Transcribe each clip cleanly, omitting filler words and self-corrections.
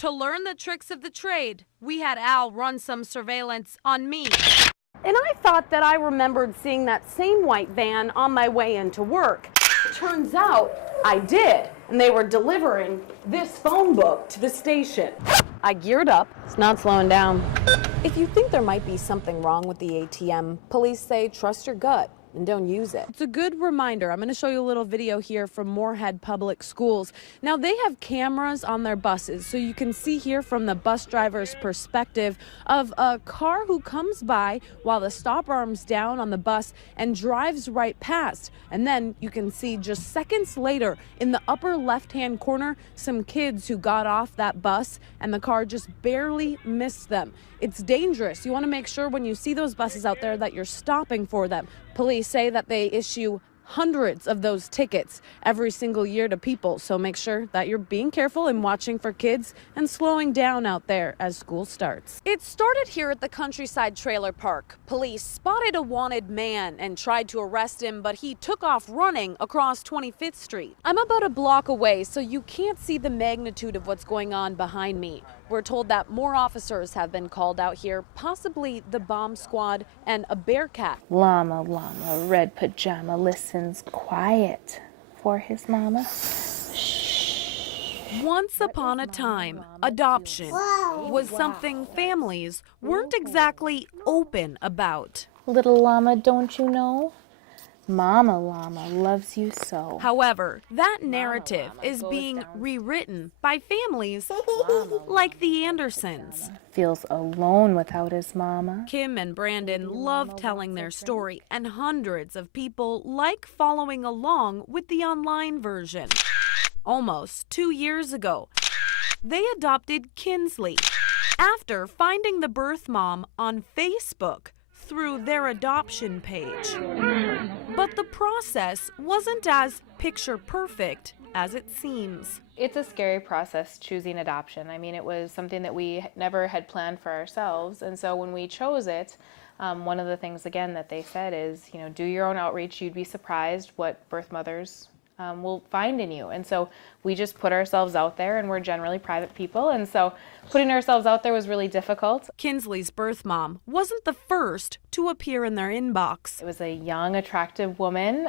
To learn the tricks of the trade, we had Al run some surveillance on me. And I thought that I remembered seeing that same white van on my way into work. Turns out I did, and they were delivering this phone book to the station. I geared up. It's not slowing down. If you think there might be something wrong with the ATM, police say trust your gut and don't use it. It's a good reminder. I'm going to show you a little video here from Moorhead Public Schools. Now, they have cameras on their buses, so you can see here from the bus driver's perspective of a car who comes by while the stop arm's down on the bus and drives right past. And then you can see just seconds later in the upper left-hand corner, some kids who got off that bus and the car just barely missed them. It's dangerous. You want to make sure when you see those buses out there that you're stopping for them. Police say that they issue hundreds of those tickets every single year to people, so make sure that you're being careful and watching for kids and slowing down out there as school starts. It started here at the Countryside Trailer Park. Police spotted a wanted man and tried to arrest him, but he took off running across 25th Street. I'm about a block away, so you can't see the magnitude of what's going on behind me. We're told that more officers have been called out here, possibly the bomb squad and a bearcat. Llama, llama, red pajama, listens quiet for his mama. Shh. Once upon a time, adoption was something families weren't exactly open about. Little llama, don't you know? Mama llama loves you so. However, that narrative is being rewritten by families like the Andersons. Feels alone without his mama. Kim and Brandon love telling their story, and hundreds of people like following along with the online version. Almost 2 years ago, they adopted Kinsley after finding the birth mom on Facebook through their adoption page. But the process wasn't as picture perfect as it seems. It's a scary process choosing adoption. I mean, it was something that we never had planned for ourselves. And so when we chose it, one of the things, again, that they said is, do your own outreach. You'd be surprised what birth mothers will find in you. And so we just put ourselves out there, and we're generally private people. And so putting ourselves out there was really difficult. Kinsley's birth mom wasn't the first to appear in their inbox. It was a young, attractive woman,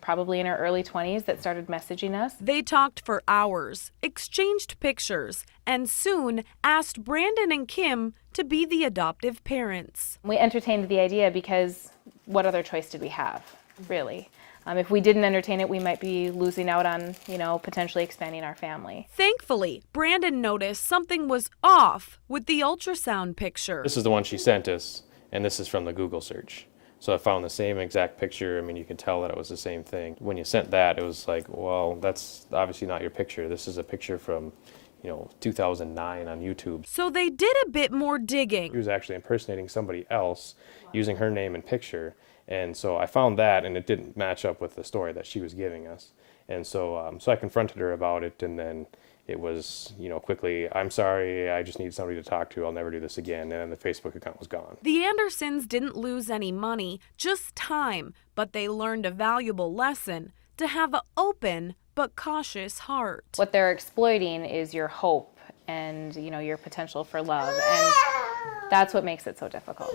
probably in her early 20s, that started messaging us. They talked for hours, exchanged pictures, and soon asked Brandon and Kim to be the adoptive parents. We entertained the idea because what other choice did we have, really? If we didn't entertain it, we might be losing out on, potentially expanding our family. Thankfully, Brandon noticed something was off with the ultrasound picture. This is the one she sent us, and this is from the Google search. So I found the same exact picture. I mean, you can tell that it was the same thing. When you sent that, it was like, well, that's obviously not your picture. This is a picture from 2009 on YouTube. So they did a bit more digging. He was actually impersonating somebody else using her name and picture. And so I found that, and it didn't match up with the story that she was giving us. And so I confronted her about it, and then it was, quickly, I'm sorry, I just need somebody to talk to, I'll never do this again. And then the Facebook account was gone. The Andersons didn't lose any money, just time, but they learned a valuable lesson: to have an open but cautious heart. What they're exploiting is your hope and, your potential for love, and that's what makes it so difficult.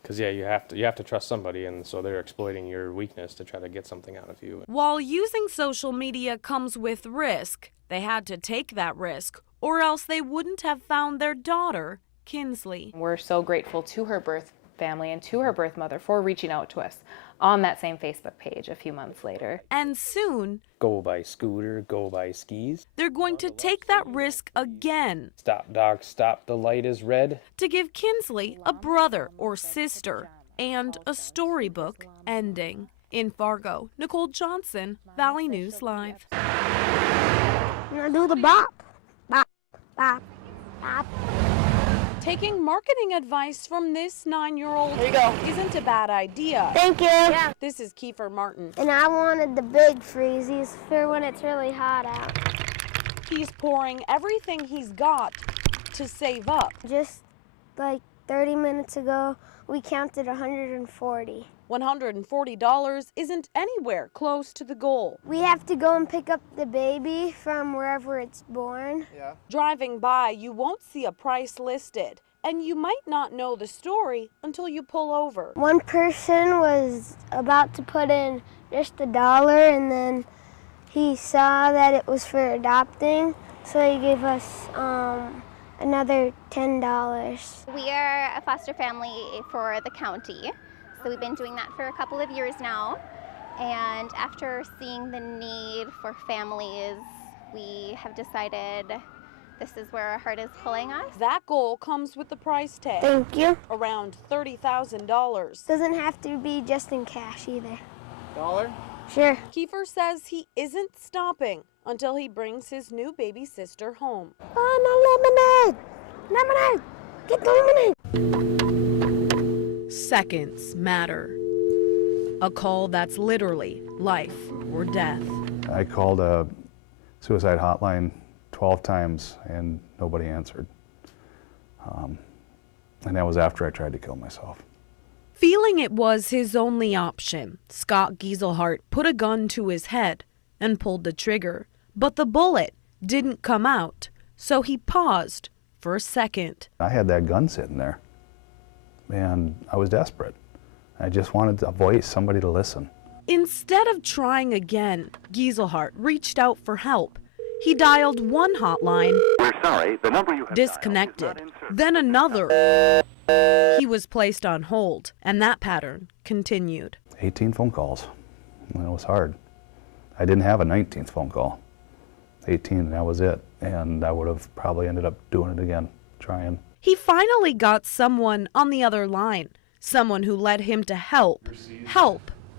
Because you have to trust somebody, and so they're exploiting your weakness to try to get something out of you. While using social media comes with risk, they had to take that risk, or else they wouldn't have found their daughter, Kinsley. We're so grateful to her birth family and to her birth mother for reaching out to us on that same Facebook page a few months later. And soon, go by scooter, go by skis. They're going to take that risk again. Stop, dog, stop, the light is red. To give Kinsley a brother or sister and a storybook ending. In Fargo, Nicole Johnson, Valley News Live. I'm gonna do the bop, bop, bop, bop. Taking marketing advice from this 9-year-old isn't a bad idea. Thank you. Yeah. This is Kiefer Martin. And I wanted the big freezies for when it's really hot out. He's pouring everything he's got to save up. Just like 30 minutes ago, we counted 140. $140 isn't anywhere close to the goal. We have to go and pick up the baby from wherever it's born. Yeah. Driving by, you won't see a price listed, and you might not know the story until you pull over. One person was about to put in just $1, and then he saw that it was for adopting, so he gave us another $10. We are a foster family for the county, so we've been doing that for a couple of years now. And after seeing the need for families, we have decided this is where our heart is pulling us. That goal comes with the price tag, Thank you. around $30,000. Doesn't have to be just in cash either. $1? Sure. Kiefer says he isn't stopping until he brings his new baby sister home. Oh, no lemonade! Lemonade! Get the lemonade! Seconds matter. A call that's literally life or death. I called a suicide hotline 12 times and nobody answered. And that was after I tried to kill myself. Feeling it was his only option, Scott Gieselhart put a gun to his head and pulled the trigger. But the bullet didn't come out, so he paused for a second. I had that gun sitting there, and I was desperate. I just wanted a voice, somebody to listen. Instead of trying again, Gieselhart reached out for help. He dialed one hotline, We're sorry, the number you have disconnected, dialed is not in service. then another. He was placed on hold, and that pattern continued. 18 phone calls, and it was hard. I didn't have a 19th phone call. 18, and that was it. And I would have probably ended up doing it again, trying. He finally got someone on the other line, someone who led him to help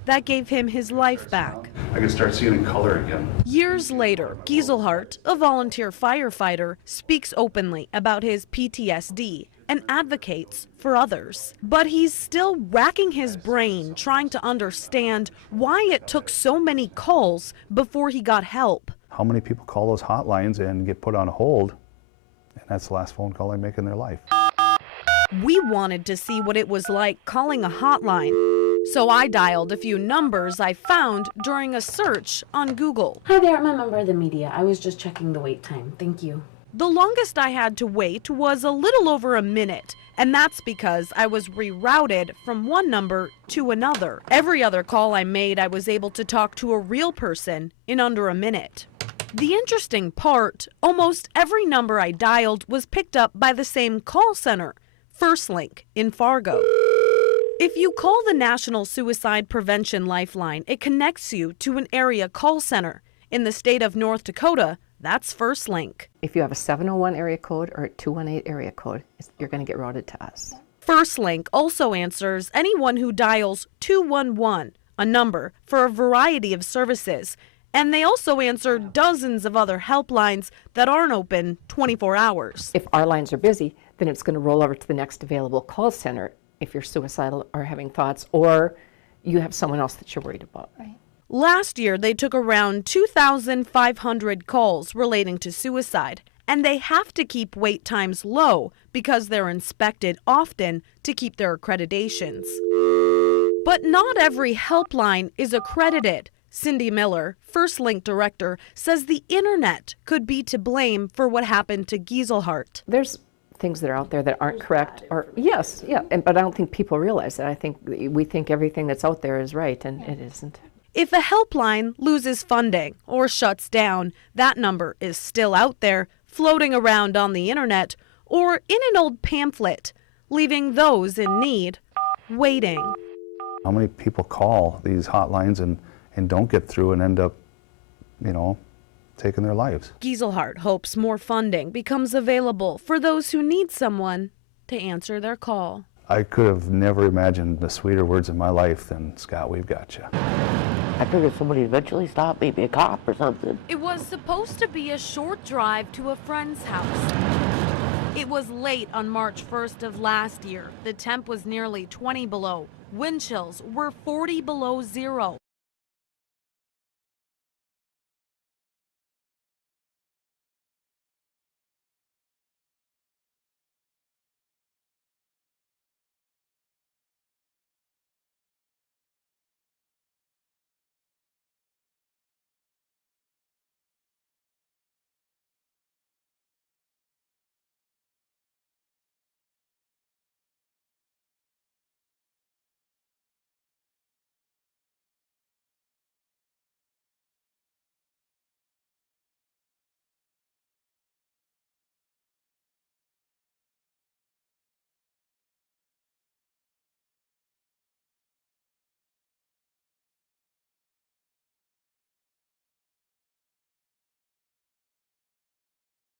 that gave him his life back. I could start seeing in color again. Years later, Gieselhart, a volunteer firefighter, speaks openly about his PTSD and advocates for others. But he's still racking his brain trying to understand why it took so many calls before he got help. How many people call those hotlines and get put on hold, and that's the last phone call they make in their life? We wanted to see what it was like calling a hotline, so I dialed a few numbers I found during a search on Google. Hi there, I'm a member of the media. I was just checking the wait time. Thank you. The longest I had to wait was a little over a minute, and that's because I was rerouted from one number to another. Every other call I made, I was able to talk to a real person in under a minute. The interesting part, almost every number I dialed was picked up by the same call center, FirstLink in Fargo. If you call the National Suicide Prevention Lifeline, it connects you to an area call center. In the state of North Dakota, that's FirstLink. If you have a 701 area code or a 218 area code, you're going to get routed to us. FirstLink also answers anyone who dials 211, a number for a variety of services. And they also answer dozens of other helplines that aren't open 24 hours. If our lines are busy, then it's going to roll over to the next available call center if you're suicidal or having thoughts, or you have someone else that you're worried about. Right. Last year, they took around 2,500 calls relating to suicide, and they have to keep wait times low because they're inspected often to keep their accreditations. But not every helpline is accredited. Cindy Miller, FirstLink director, says the internet could be to blame for what happened to Gieselhart. There's things that are out there that aren't correct, or yes, yeah, but I don't think people realize that. I think we think everything that's out there is right, and it isn't. If a helpline loses funding or shuts down, that number is still out there, floating around on the internet or in an old pamphlet, leaving those in need waiting. How many people call these hotlines and don't get through and end up, taking their lives? Gieselhart hopes more funding becomes available for those who need someone to answer their call. I could have never imagined the sweeter words in my life than, Scott, we've got you. I figured somebody eventually stopped, maybe a cop or something. It was supposed to be a short drive to a friend's house. It was late on March 1st of last year. The temp was nearly 20 below. Wind chills were 40 below zero.